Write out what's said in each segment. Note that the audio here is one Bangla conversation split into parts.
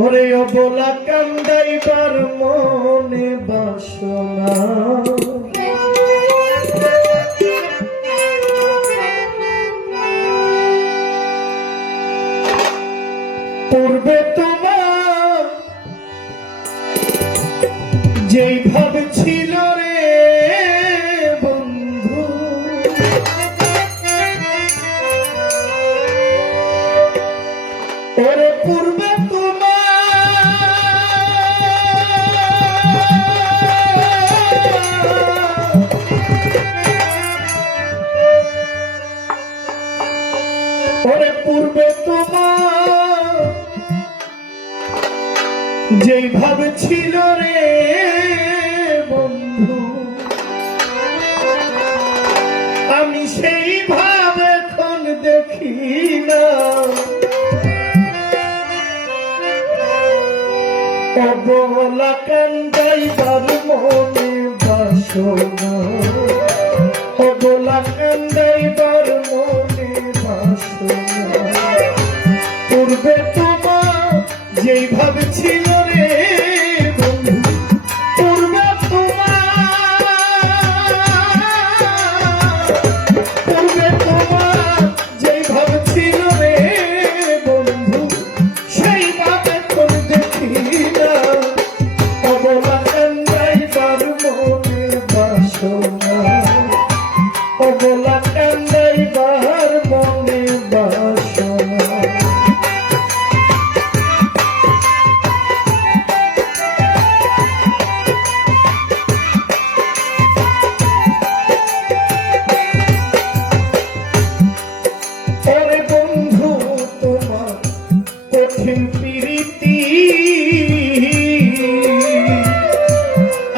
ওরে অবলা কান্দাইবার মনে বাসনা পূর্বে তোমার যেই ভাব ছিল রে বন্ধু ওরে পূর্বে ওরে পূর্বে তোমার যেই ভাব ছিল রে বন্ধু আমি সেই ভাব এখন দেখি না অবলা কান্দাইবার মনে বাসনা অবলা কান্দাইবার মনে বাসনা পূর্বে তোমার যেই ভাব ছিল রে বন্ধু পূর্বে তোমার যেই ভাব ছিল রে বন্ধু সেই ভাব এখন দেখি না অবলা কান্দাইবার মনে বাসনা অবলা কান্দাইবার মনে বাসনা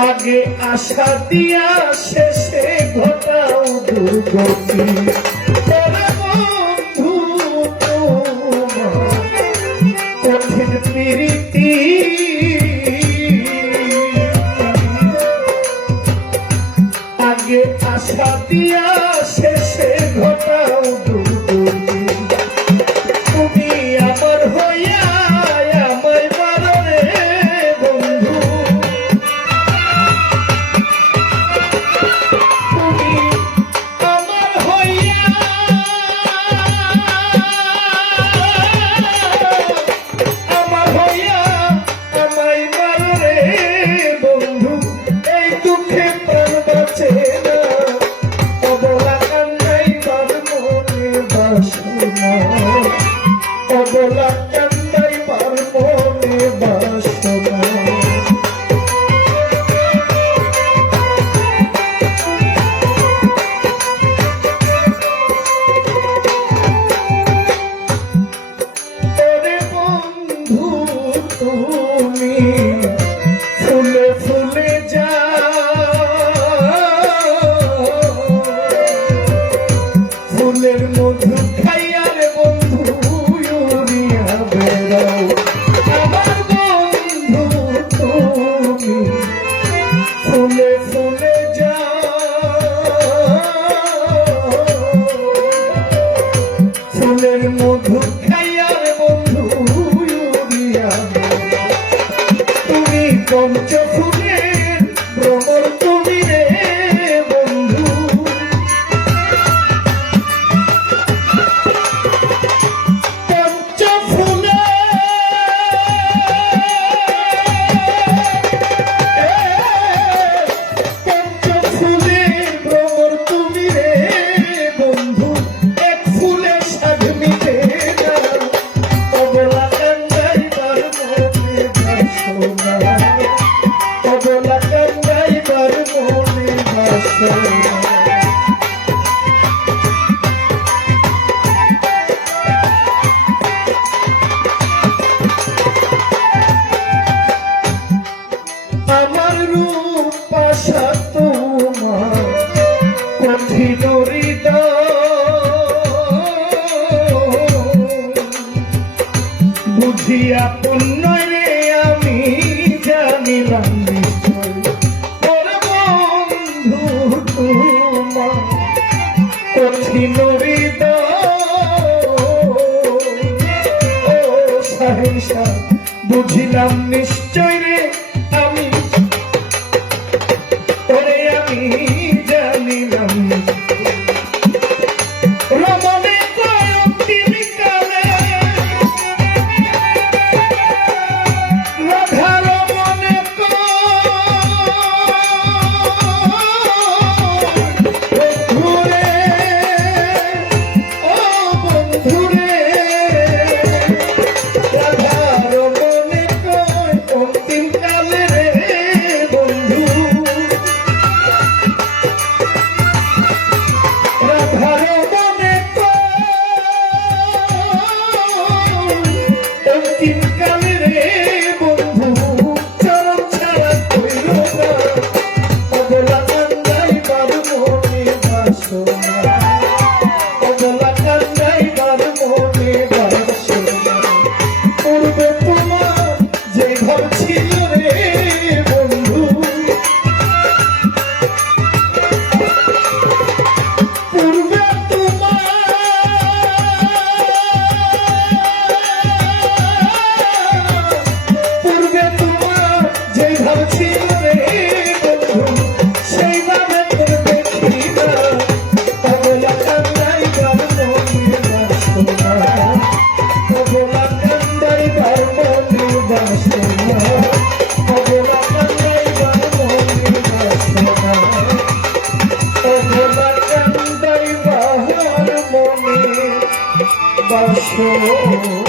আগে আশা দিয়া শেষে ঘটাও দুর্গতি বন্ধু তোমার কঠিন প্রীতি আগে আশা দিয়া শেষে ঘটাও দুর্গতি তুমি আমার হইয়া আমায় মারো রে বন্ধু তুমি আমার হইয়া আমায় মারো রে বন্ধু এই দুঃখে প্রাণ বাঁচে না অবলা কান্দাইবার মনে বাসনা অবলা কান্দাইবার মনে বাসনা ওরে বন্ধু তুমি ফুলে ফুলে ফুলের মধু খাইয়া রে বন্ধু উড়িয়া বেড়াও আমার বন্ধু তুমি ফুলে ফুলে ফুলের মধু খাইয়া রে বন্ধু উড়িয়া তুমি পঞ্চ ফুলের ভ্রমর তুমি রে বন্ধু পঞ্চ ফুলের ভ্রমর তুমি রে বন্ধু এক ফুলে স্বাদ মিটে না অবলা কান্দাইবার মনে বাসনা অবলা কান্দাইবার মনে বাসনা আমার রূপ পাশা তোমার কঠিন বুঝিয়া পুণ্য রে আমি জানিলাম ওরে বন্ধু তোমার কঠিন বুঝিলাম নিশ্চয় রে আমি ওরে আমি জানিলাম রমণে কয়দিন কালে রাধা রমণে বন্ধুরে ও বন্ধুরে রাধা রমণে কয় অন্তিম কালে রে বন্ধু রাধা রমণে অন্তিম কালে রে বন্ধু চরণ ছাড়া কইল না অবলা কান্দাইবার মনে বাসনা অবলা কান্দাইবার মনে বাসনা পূর্বে তোমার যে ঘর ছিল রে বন্ধু পূর্বে তোমার যে ঘর ছিল রে বন্ধু সেই ভাবে তোর দেখি না অবলা কান্দাইবার মনে বাসনা অবলা কান্দাইবার মনে বাসনা অবলা কান্দাইবার মনে বাসনা অবলা কান্দাইবার মনে বাসনা